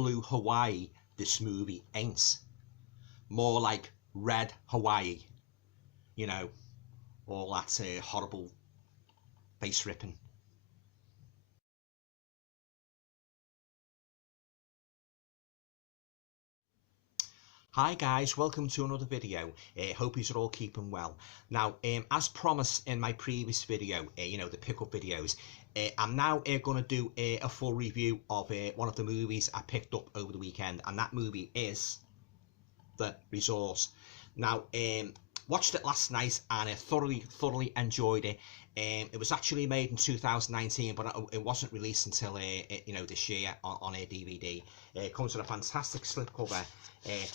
blue Hawaii this movie ain't. More like red Hawaii. You know, all that horrible face ripping. Hi guys, welcome to another video. Hope you're all keeping well. Now, as promised in my previous video, the pickup videos, I'm now going to do a full review of one of the movies I picked up over the weekend, and that movie is The Resource. Now, watched it last night and I thoroughly enjoyed it. It was actually made in 2019, but it wasn't released until this year on a DVD. It comes with a fantastic slipcover.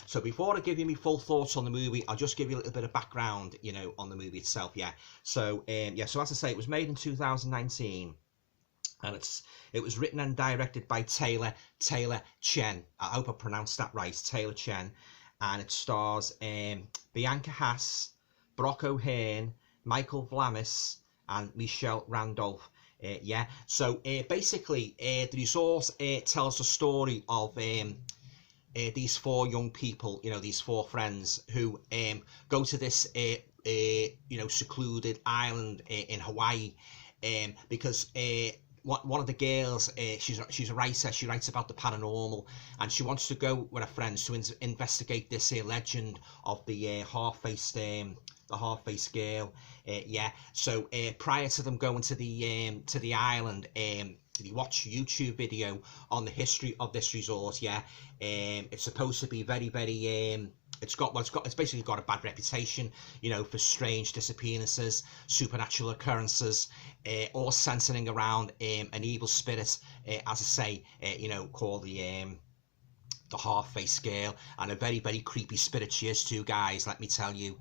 So before I give you my full thoughts on the movie, I'll just give you a little bit of background, on the movie itself. So as I say, it was made in 2019. And it was written and directed by Taylor Chen. I hope I pronounced that right, Taylor Chen. And it stars Bianca Haas, Brock O'Hearn, Michael Vlamis, and Michelle Randolph. So basically, The Resource tells the story of these four young people, these four friends who go to this secluded island in Hawaii because one of the girls, she's a writer. She writes about the paranormal, and she wants to go with her friends to investigate this legend of the half-faced girl. So prior to them going to the island, they watch a YouTube video on the history of this resort. It's supposed to be very it's basically got a bad reputation, for strange disappearances, supernatural occurrences, all centering around an evil spirit, as I say, called the half-faced girl, and a very creepy spirit she is too, guys, let me tell you.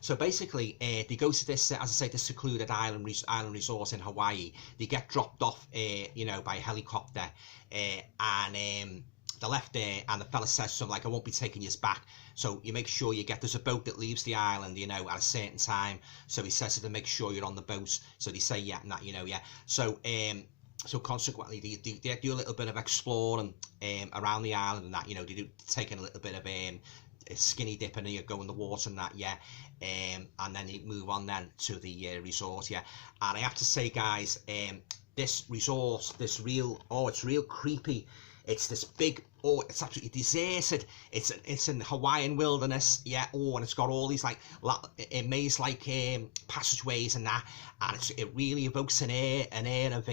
So basically, they go to this, as I say, this secluded island resort in Hawaii. They get dropped off, by helicopter, and they're left there, and the fella says something like, I won't be taking you back. So you make sure there's a boat that leaves the island, at a certain time. So he says to them, make sure you're on the boat. So they say, So consequently, they do a little bit of exploring around the island and that, they do taking a little bit of a skinny dip and you go in the water and that, and then they move on then to the resort, And I have to say, guys, this resort, it's real creepy. It's this big, it's absolutely deserted. It's in the Hawaiian wilderness, and it's got all these maze-like passageways and that, and it really evokes an air of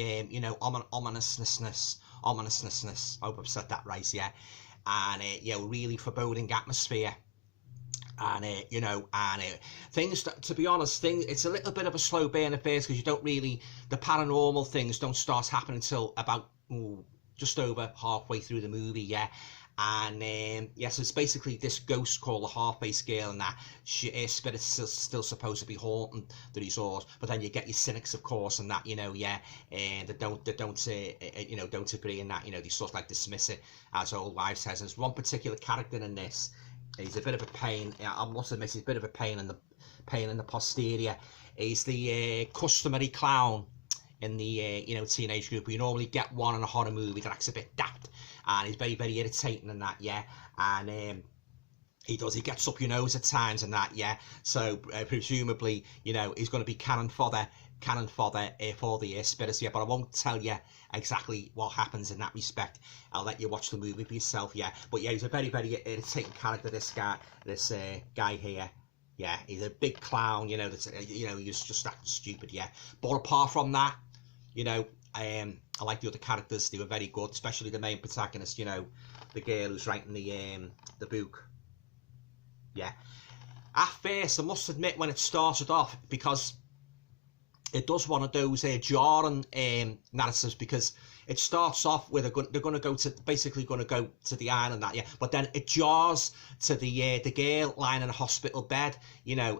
ominousness. I hope I've said that right, and really foreboding atmosphere. And things, to be honest, it's a little bit of a slow burn at first, because the paranormal things don't start happening until about just over halfway through the movie, and so it's basically this ghost called the half-faced girl, and that her spirit's still supposed to be haunting the resort. But then you get your cynics, of course, and that, and they don't agree, and that, they sort of dismiss it, as old wives says. There's one particular character in this. He's a bit of a pain. I must admit, he's a bit of a pain in the posterior. He's the customary clown in the teenage group. You normally get one in a horror movie that acts a bit daft, and he's very irritating and that, and he gets up your nose at times and that, so presumably, he's going to be cannon fodder for the spirits, but I won't tell you exactly what happens in that respect. I'll let you watch the movie for yourself, but he's a very irritating character, this guy here. He's a big clown, he's just acting stupid, but apart from that, I like the other characters. They were very good, especially the main protagonist, the girl who's writing the book. At first, I must admit, when it started off, because it does one of those jarring narratives, because it starts off with they're going to go to the island, that but then it jars to the girl lying in a hospital bed,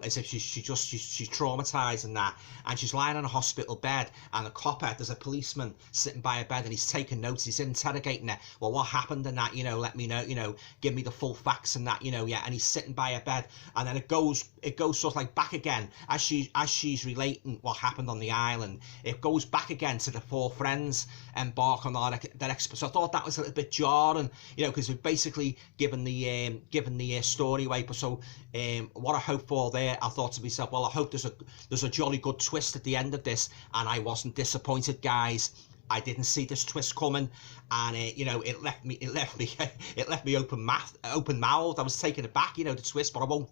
as if she's traumatized and that, and she's lying in a hospital bed, and the copper, there's a policeman sitting by her bed, and he's taking notes, he's interrogating her. Well, what happened and that, let me know, give me the full facts and that, and he's sitting by her bed, and then it goes sort of back again as she's relating what happened on the island. It goes back again to the four friends, and embark on that experience. So I thought that was a little bit jarring, you know, because we've basically given the story away. But so what I hope for there, I thought to myself, well, I hope there's a jolly good twist at the end of this, and I wasn't disappointed, guys. I didn't see this twist coming, and you know, it left me open mouthed. I was taken aback, you know, the twist, but I won't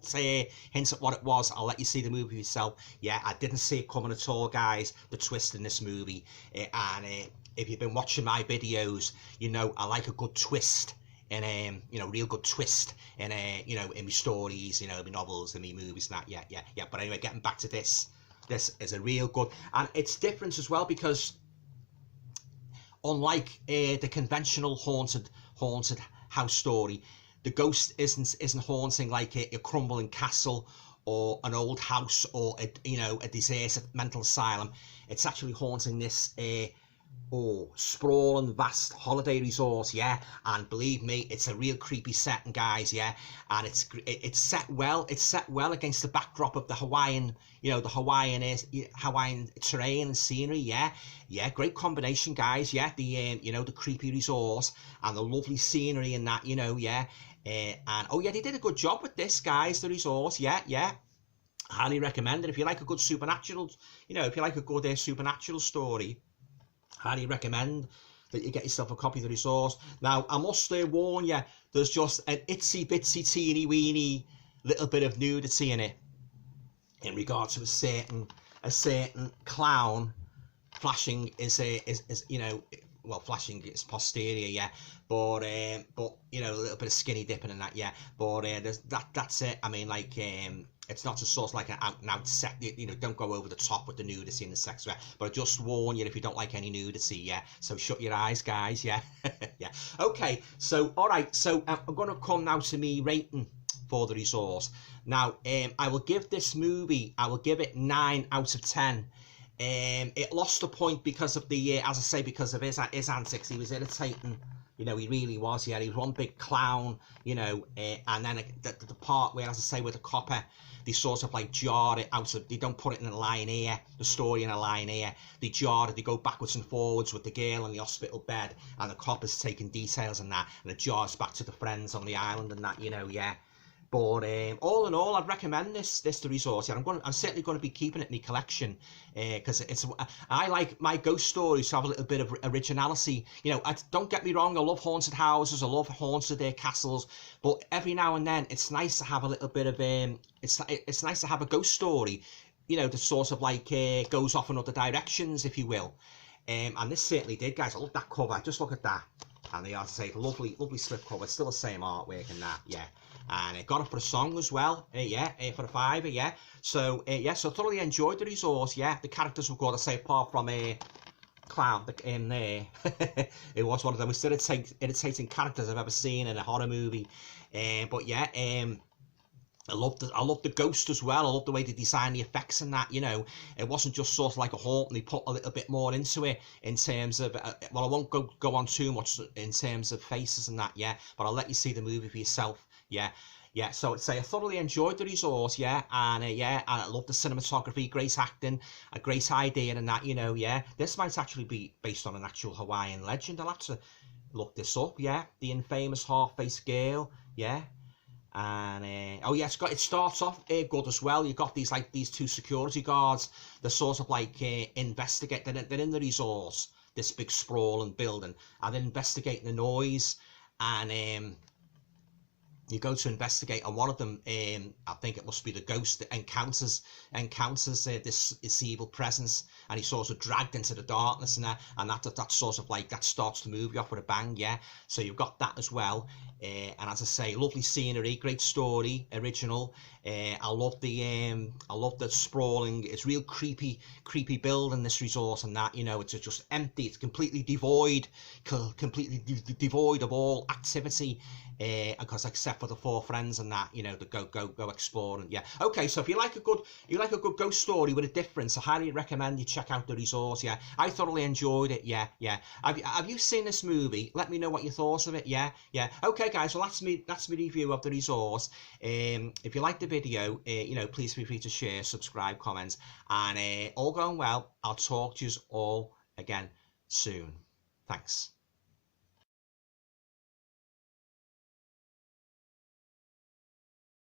hint at what it was. I'll let you see the movie yourself. Yeah, I didn't see it coming at all, guys. The twist in this movie, and if you've been watching my videos, you know I like a good twist. And you know, real good twist, and you know, in my stories, you know, my novels and my movies, and that. Yeah. But anyway, getting back to this is a real good, and it's different as well because, unlike the conventional haunted house story, the ghost isn't haunting like a crumbling castle or an old house or a deserted mental asylum. It's actually haunting this sprawling vast holiday resort, yeah. And believe me, it's a real creepy setting, guys, yeah. And it's set well against the backdrop of the Hawaiian, you know, the Hawaiian terrain and scenery, yeah. Great combination, guys, yeah. The you know, the creepy resort and the lovely scenery and that, you know, yeah. And oh yeah, they did a good job with this, guys. The resort, yeah. Highly recommend it if you like a good supernatural, you know, if you like a good supernatural story. Highly recommend that you get yourself a copy of the resource. Now, I must warn you, there's just an itsy bitsy teeny weeny little bit of nudity in it, in regard to a certain clown flashing is you know, well, flashing its posterior, yeah, but you know, a little bit of skinny dipping and that, yeah, but there's that's it. I mean, like it's not just sort of like an out and out sex, you know, don't go over the top with the nudity and the sex, yeah. But I just warn you if you don't like any nudity, yeah. So shut your eyes, guys, yeah. Yeah. Okay, so all right, so I'm gonna come now to me rating for the resource. Now, I will give this movie, I will give it 9 out of 10. It lost a point because of the, as I say, because of his antics. He was irritating, you know, he really was. Yeah, he was one big clown, you know, and then the part where, as I say, with the copper, they sort of like jar it out of, they don't put it in a line here, the story in a line here, they jar it, they go backwards and forwards with the girl on the hospital bed, and the copper's taking details and that, and it jars back to the friends on the island and that, you know, yeah. But all in all, I'd recommend this the resource. Yeah, I'm certainly going to be keeping it in my collection because I like my ghost stories to have a little bit of originality. You know, don't get me wrong, I love haunted houses, I love haunted castles, but every now and then it's nice to have a little bit of it's nice to have a ghost story, you know, that sort of like goes off in other directions, if you will. And this certainly did, guys. I love that cover. Just look at that. And they are to say lovely slip cover. It's still the same artwork and that, yeah. And it got it for a song as well, for a £5, yeah. So so thoroughly enjoyed the resource, yeah. The characters were good, I say, apart from Clown in there. It was one of the most irritating characters I've ever seen in a horror movie. But yeah, I love the ghost as well. I love the way they designed the effects and that, you know. It wasn't just sort of like a haunt, and they put a little bit more into it in terms of, well, I won't go on too much in terms of faces and that, yeah, but I'll let you see the movie for yourself, yeah. So I'd say I thoroughly enjoyed the resource, yeah, and I love the cinematography, great acting, a great idea and that, you know, yeah. This might actually be based on an actual Hawaiian legend. I'll have to look this up, yeah. The infamous half-faced girl, yeah. And oh yeah, it starts off good as well. You've got these two security guards. They're sort of like investigate. They're in the resort, this big sprawling building, and they're investigating the noise. And you go to investigate, and one of them, I think it must be the ghost, that encounters this evil presence, and he's sort of dragged into the darkness, and that sort of like, that starts the movie off with a bang, yeah. So you've got that as well. And as I say, lovely scenery, great story, original. I love the sprawling. It's real creepy building, this resort and that. You know, it's just empty. It's completely devoid of all activity. Because except for the four friends and that, you know, that go exploring. Yeah. Okay. So if you like a good ghost story with a difference, I highly recommend you check out the resort. Yeah. I thoroughly enjoyed it. Yeah. Have you seen this movie? Let me know what you thought of it. Yeah. Okay, guys. Well, that's me review of the resort. If you like the video, you know, please feel free to share, subscribe, comment, and all going well. I'll talk to you all again soon. Thanks.